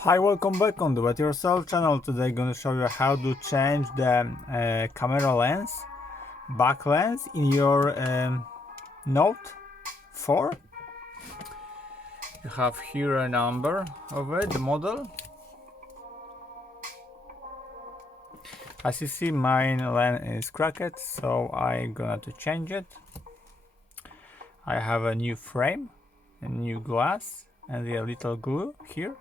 Hi, welcome back on the Bet Yourself channel. Today I'm gonna show you how to change the camera lens, back lens in your Note 4. You have here a number of it, the model. As you see, my lens is cracked, so I'm gonna to change it. I have a new frame, a new glass, and a little glue here.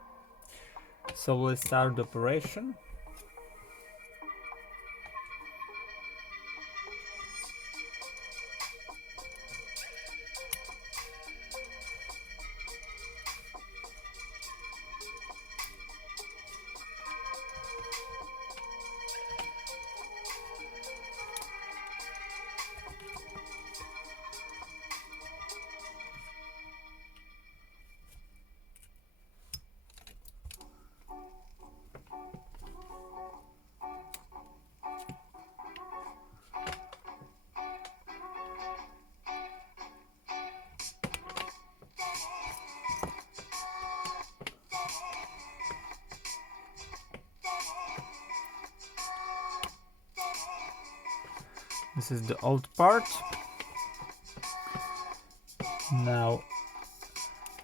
So we'll start the operation. This is the old part. Now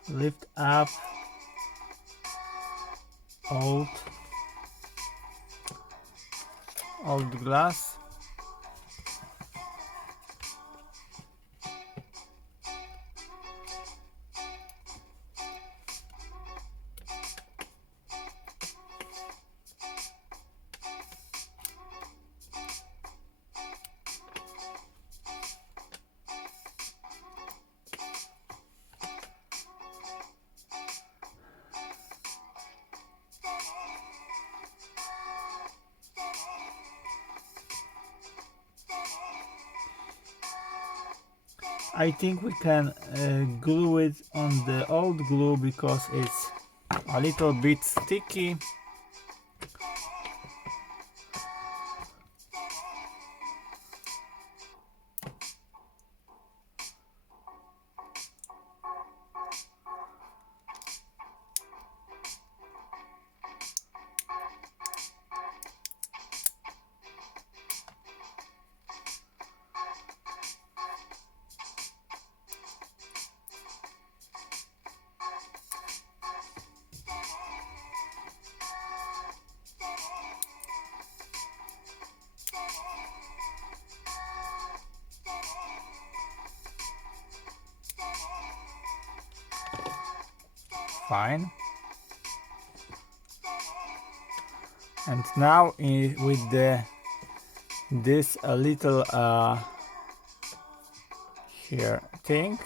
lift up old glass. I think we can glue it on the old glue because it's a little bit sticky. Fine. And now with this a little here thing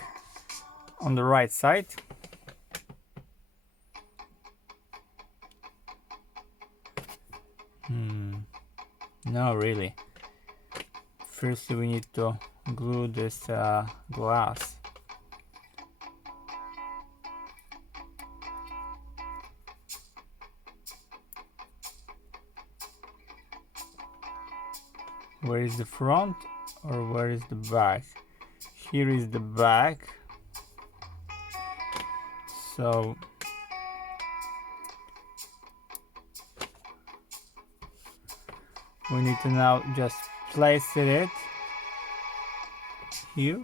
on the right side, no, really. First we need to glue this glass. Where is the front or where is the back? Here is the back. So we need to now just place it here.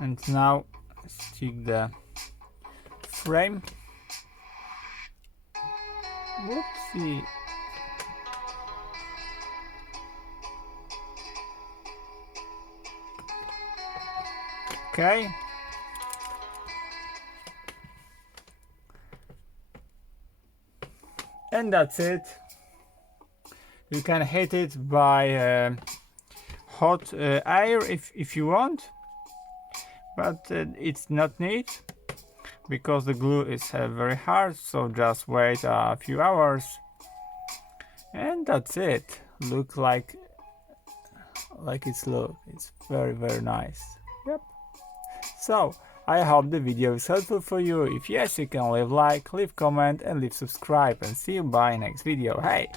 And now stick the frame. Whoopsie. Okay. And that's it. You can heat it by hot air if you want, but it's not neat because the glue is very hard, so just wait a few hours and that's it. Look like it's very nice. Yep. So I hope the video is helpful for you. If yes, you can leave like, leave comment and leave subscribe, and see you by next video. Hey!